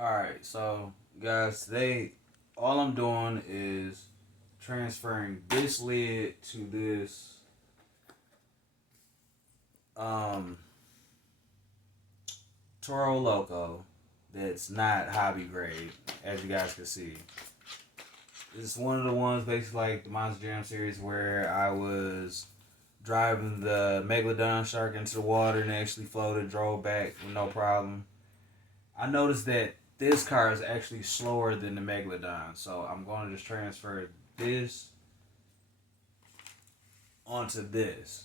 Alright, so guys, today all I'm doing is transferring this lid to this um Toro Loco that's not hobby grade, as you guys can see. It's one of the ones basically like the Monster Jam series where I was driving the Megalodon shark into the water and actually floated, drove back with no problem. I noticed that this car is actually slower than the Megalodon, so I'm going to just transfer this onto this.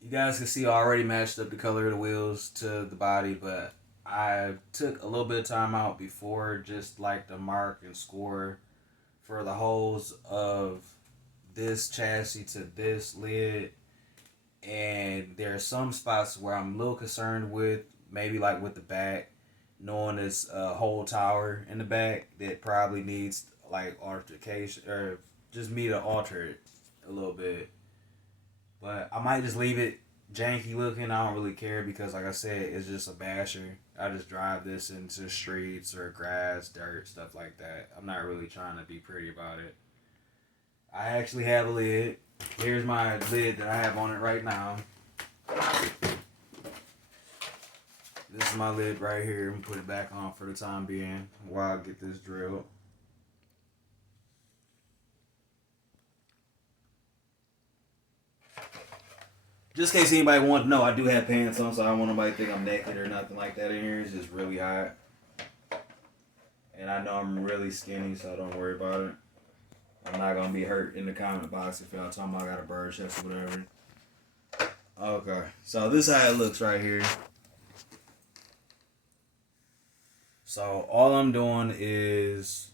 You guys can see I already matched up the color of the wheels to the body, but I took a little bit of time out before just like to mark and score for the holes of this chassis to this lid. And there are some spots where I'm a little concerned with, maybe like with the back, knowing this whole tower in the back that probably needs like altercation or just me to alter it a little bit. But I might just leave it janky looking. I don't really care because, like I said, it's just a basher. I just drive this into streets or grass, dirt, stuff like that. I'm not really trying to be pretty about it. I actually have a lid. Here's my lid that I have on it right now. This is my lid right here. I'm gonna put it back on for the time being while I get this drilled. Just in case anybody wants to know, I do have pants on, so I don't want nobody to think I'm naked or nothing like that in here. It's just really hot. And I know I'm really skinny, so don't worry about it. I'm not going to be hurt in the comment box if y'all talking about I got a bird chest or whatever. Okay, so this is how it looks right here. So all I'm doing is,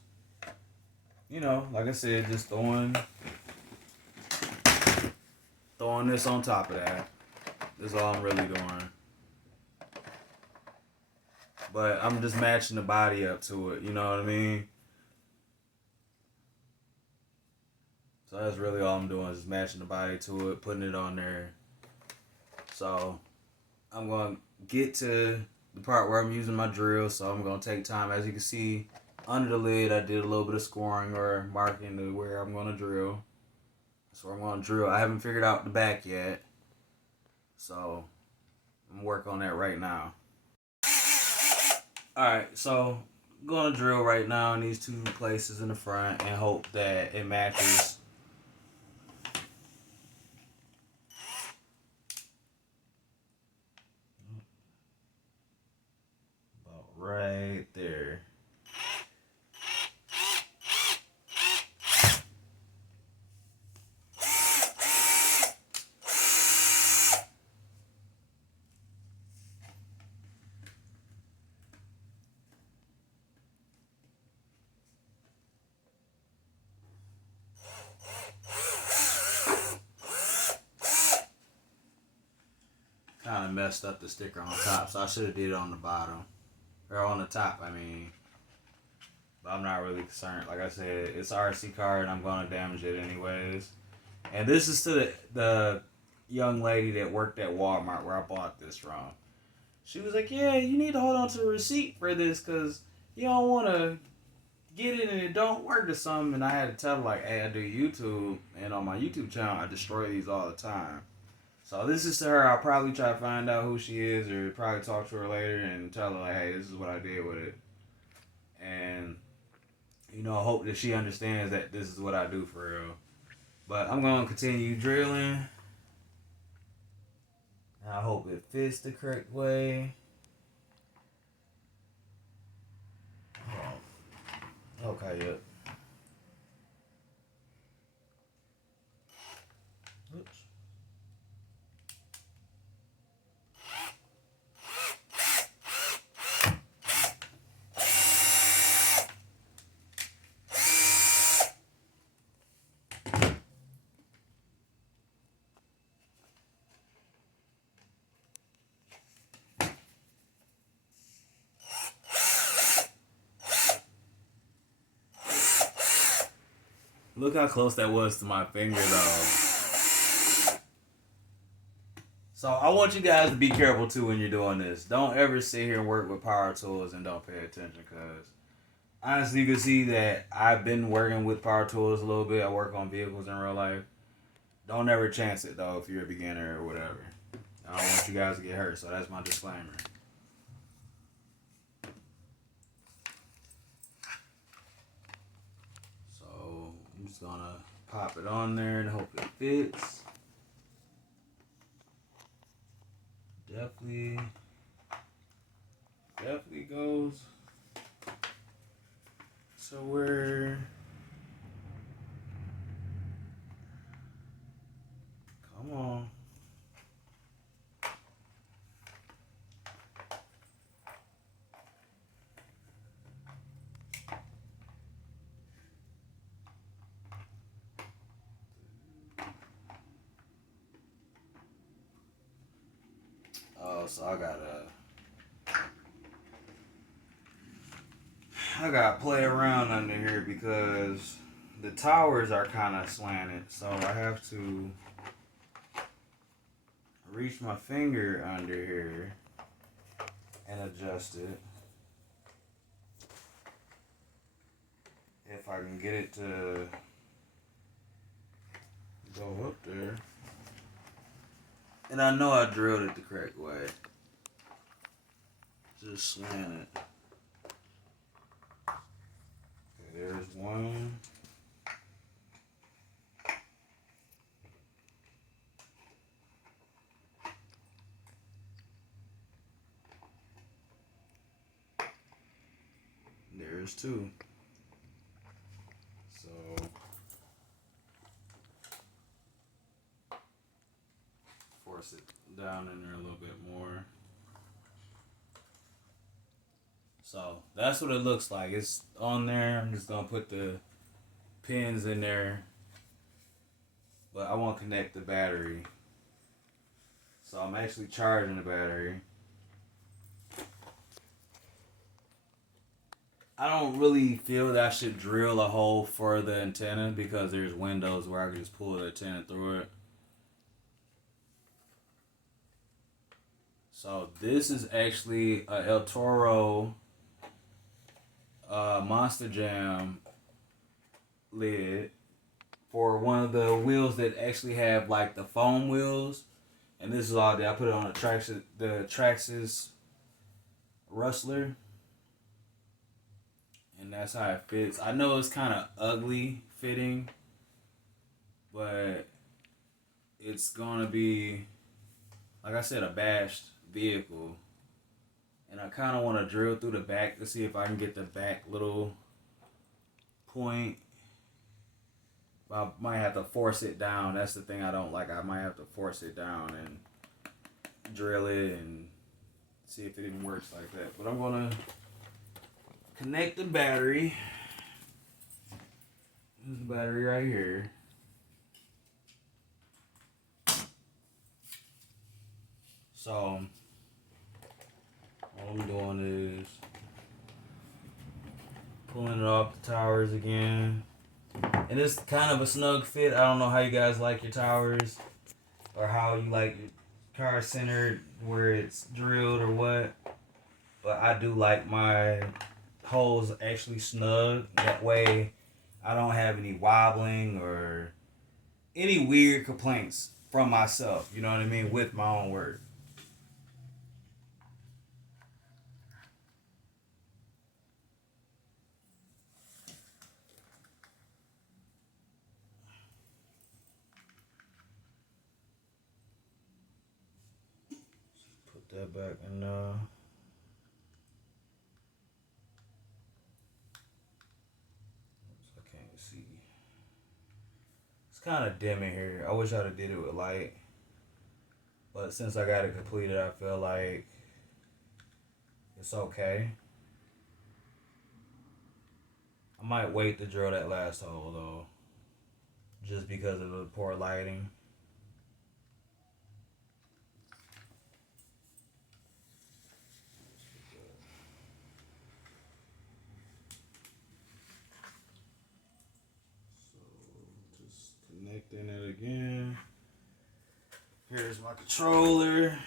like I said, just throwing this on top of that. That's all I'm really doing. But I'm just matching the body up to it, you know what I mean? So that's really all I'm doing is just matching the body to it, putting it on there. So I'm going to get to the part where I'm using my drill, so I'm going to take time. As you can see, under the lid, I did a little bit of scoring or marking to where I'm going to drill. That's where I'm going to drill. I haven't figured out the back yet, so I'm working on that right now. Alright, so I'm going to drill right now in these two places in the front and hope that it matches. About right there. Kind of messed up the sticker on top, so I should have did it on the bottom. Or on the top, I mean. But I'm not really concerned. Like I said, it's an RC car and I'm going to damage it anyways. And this is to the young lady that worked at Walmart where I bought this from. She was like, yeah, you need to hold on to the receipt for this because you don't want to get it and it don't work or something. And I had to tell her, like, hey, I do YouTube. And on my YouTube channel, I destroy these all the time. So this is to her. I'll probably try to find out who she is or probably talk to her later and tell her, like, hey, this is what I did with it. And, I hope that she understands that this is what I do for real. But I'm going to continue drilling. I hope it fits the correct way. Okay, yep. Oops. Look how close that was to my finger, though. So I want you guys to be careful too when you're doing this. Don't ever sit here and work with power tools and don't pay attention, because honestly, you can see that I've been working with power tools a little bit. I work on vehicles in real life. Don't ever chance it though if you're a beginner or whatever. I don't want you guys to get hurt, so that's my disclaimer. So I'm just gonna pop it on there and hope it fits. Definitely goes to where. Come on. Oh, so I gotta play around under here because the towers are kind of slanted, so I have to reach my finger under here and adjust it. If I can get it to go up there. And I know I drilled it the correct way. Just slant it. Okay, there's one. There's two. So force it down in there a little bit more. So that's what it looks like. It's on there. I'm just gonna put the pins in there, but I won't connect the battery. So I'm actually charging the battery. I don't really feel that I should drill a hole for the antenna because there's windows where I can just pull the antenna through it. So this is actually a El Toro Monster Jam lid for one of the wheels that actually have like the foam wheels. And this is all that I put it on the Traxxas Rustler. And that's how it fits. I know it's kind of ugly fitting, but it's gonna be, like I said, a bashed vehicle. And I kind of want to drill through the back to see if I can get the back little point. I might have to force it down. That's the thing I don't like. I might have to force it down and drill it and see if it even works like that. But I'm gonna connect the battery. This is the battery right here. So all I'm doing is pulling it off the towers again. And it's kind of a snug fit. I don't know how you guys like your towers or how you like your car centered where it's drilled or what. But I do like my holes actually snug. That way I don't have any wobbling or any weird complaints from myself. You know what I mean? With my own work. Put that back in I can't see. It's kind of dim in here. I wish I'd have did it with light. But since I got it completed, I feel like it's okay. I might wait to drill that last hole though, just because of the poor lighting. So just connecting it again. Here's my our controller.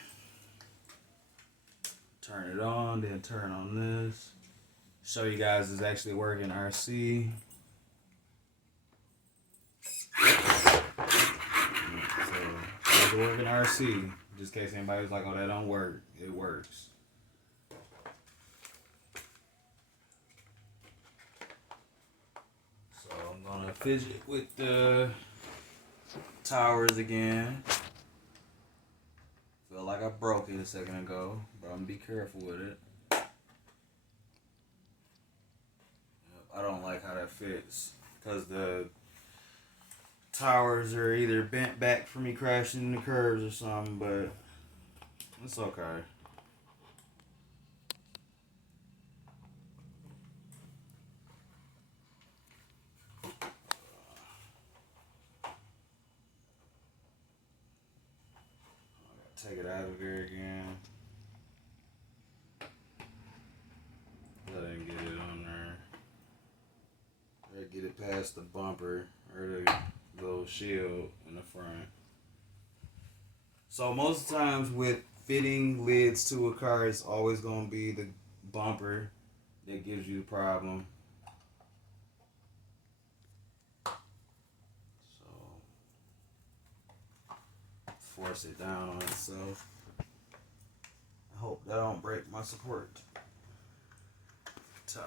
Turn it on, then turn on this. Show you guys it's actually working RC. So, it's working RC. Just in case anybody was like, oh, that don't work. It works. So I'm gonna fidget with the towers again. Feel like I broke it a second ago, but I'm gonna be careful with it. I don't like how that fits because the towers are either bent back for me crashing in the curves or something, but it's okay. Take it out of there again. Go ahead and get it on there. Or get it past the bumper or the little shield in the front. So most of the times with fitting lids to a car, it's always going to be the bumper that gives you the problem. So force it down on itself. I hope that don't break my support tower.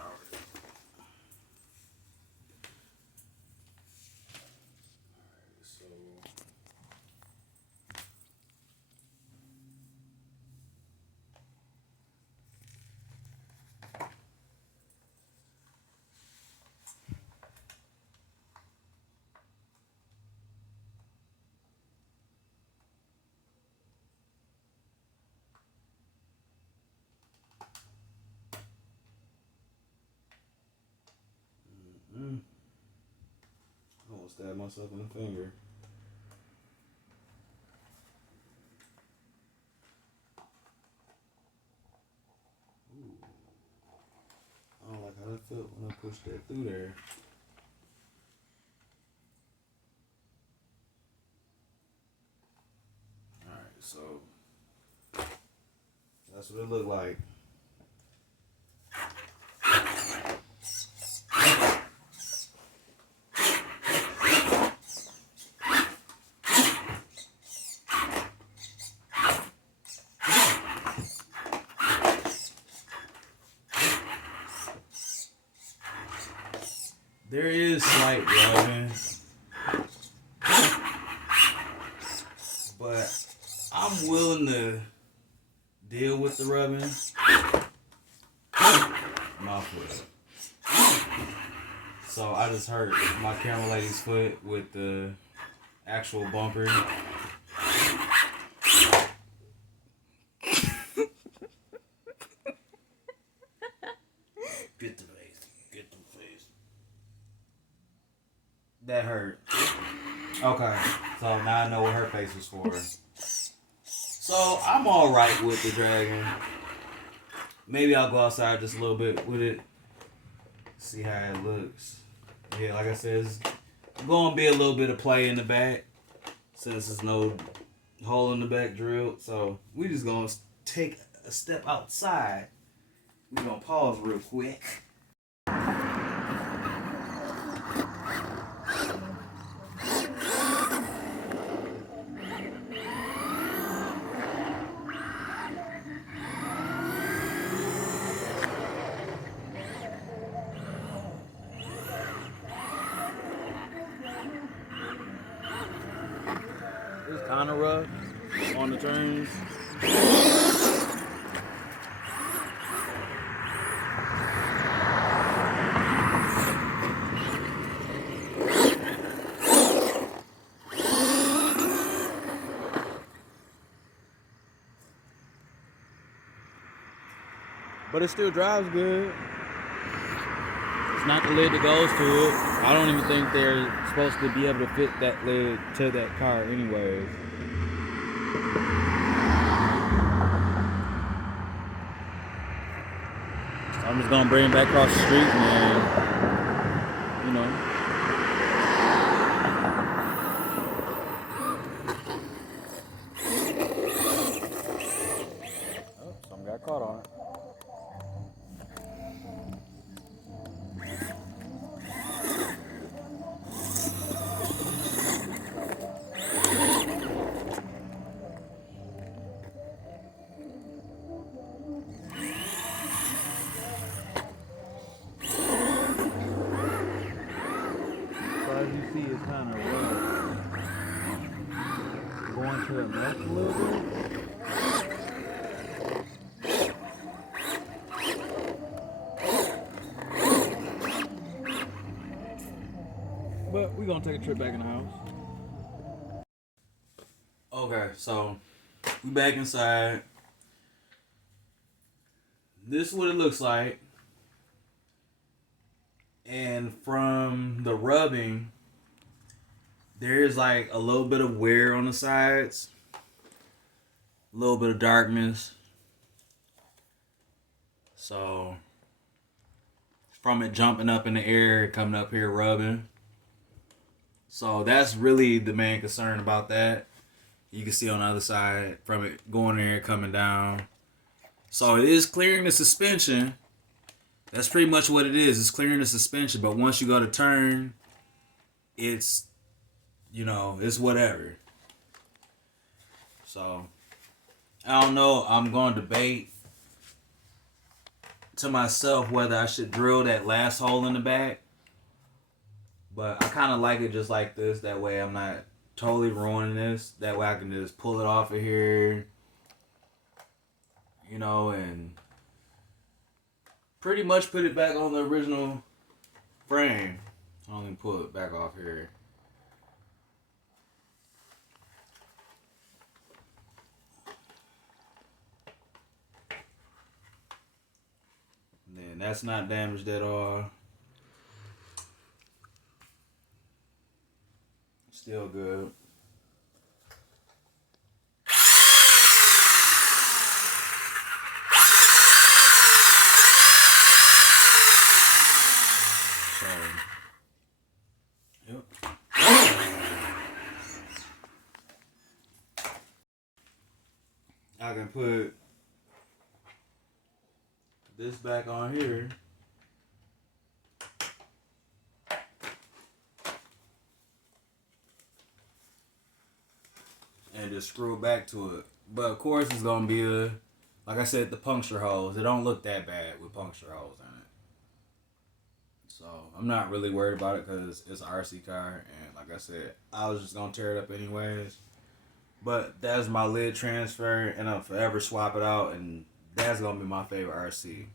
I almost stabbed myself in the finger. Ooh. I don't like how that felt when I pushed that through there. Alright, so that's what it looked like. There is slight rubbing, but I'm willing to deal with the rubbing. My foot. So I just hurt my camera lady's foot with the actual bumper. Get the face. Get the face. That hurt. Okay, so now I know what her face was for. So I'm alright with the dragon. Maybe I'll go outside just a little bit with it. See how it looks. Yeah, like I said, it's going to be a little bit of play in the back. Since there's no hole in the back drilled. So we just going to take a step outside. We're going to pause real quick. It's kind of rough on the turns. But it still drives good. It's not the lid that goes to it. I don't even think they're supposed to be able to fit that lid to that car anyways. So I'm just gonna bring it back across the street and, you know. kind of going to the left a little bit. But we're gonna take a trip back in the house. Okay, so we back inside. This is what it looks like. And from the rubbing, there's like a little bit of wear on the sides, a little bit of darkness. So from it jumping up in the air, coming up here rubbing. So that's really the main concern about that. You can see on the other side from it going there, coming down. So it is clearing the suspension. That's pretty much what it is. It's clearing the suspension. But once you go to turn, it's, it's whatever. So I don't know. I'm going to debate to myself whether I should drill that last hole in the back. But I kind of like it just like this. That way I'm not totally ruining this. That way I can just pull it off of here. And pretty much put it back on the original frame. I'll only pull it back off here. And then that's not damaged at all. Still good. So, yep. I can put this back on here. And just screw it back to it. But of course it's gonna be like I said, the puncture holes. It don't look that bad with puncture holes in it. So I'm not really worried about it because it's an RC car, and like I said, I was just gonna tear it up anyways. But that's my lid transfer, and I'll forever swap it out, and that's gonna be my favorite RC.